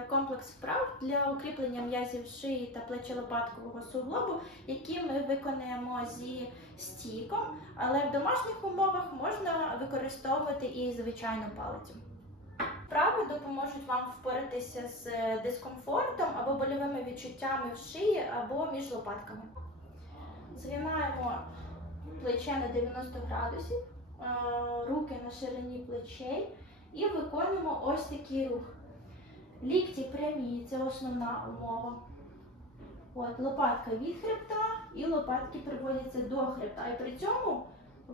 комплекс вправ для укріплення м'язів шиї та плечелопаткового суглобу, які ми виконаємо зі стійком, але в домашніх умовах можна використовувати і звичайну палицю. Вправи допоможуть вам впоратися з дискомфортом або больовими відчуттями в шиї або між лопатками. Згинаємо плече на 90 градусів, е, руки на ширині плечей і виконуємо ось такий рух. Лікті прямі, це основна умова. От, лопатка від хребта і лопатки приводяться до хребта. І при цьому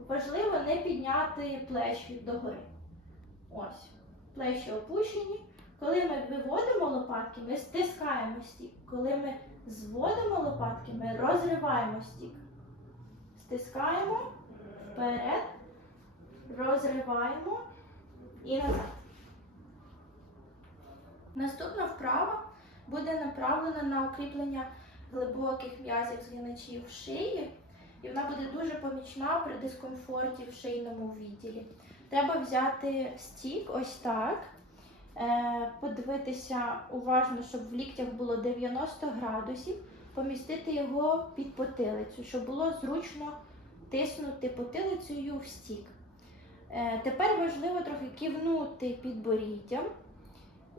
важливо не підняти плечі догори. Ось. Плечі опущені. Коли ми виводимо лопатки, ми стискаємо стік. Коли ми зводимо лопатки, ми розриваємо стік. Стискаємо вперед, розриваємо і назад. Наступна вправа буде направлена на укріплення глибоких м'язів згиначів шиї, і вона буде дуже помічна при дискомфорті в шийному відділі. Треба взяти стік ось так, е, подивитися уважно, щоб в ліктях було 90 градусів, помістити його під потилицю, щоб було зручно тиснути потилицею в стік. Е, Тепер важливо трохи кивнути підборіддям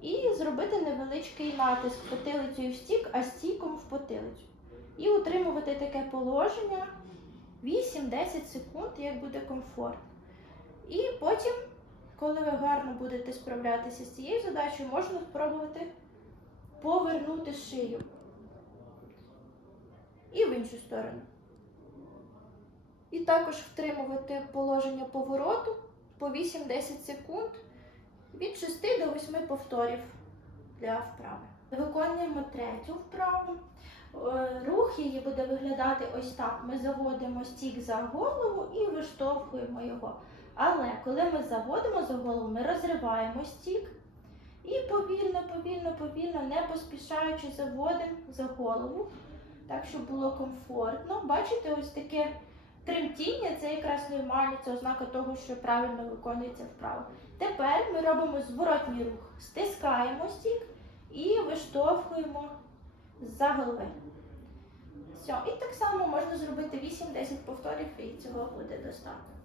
і зробити невеличкий натиск потилицею в стік, а стіком в потилицю. І утримувати таке положення 8-10 секунд, як буде комфортно. І потім, коли ви гарно будете справлятися з цією задачею, можна спробувати повернути шию. І в іншу сторону. І також втримувати положення повороту по 8-10 секунд від 6 до 8 повторів для вправи. Виконуємо третю вправу. Е, Рух її буде виглядати ось так. Ми заводимо стік за голову і виштовхуємо його. Але коли ми заводимо за голову, ми розриваємо стік і повільно, повільно, повільно, не поспішаючи заводимо за голову, так, щоб було комфортно. Бачите, ось таке тремтіння це якраз нормально, це ознака того, що правильно виконується вправа. Тепер ми робимо зворотній рух. Стискаємо стік і виштовхуємо за голови. Все. І так само можна зробити 8-10 повторів, і цього буде достатньо.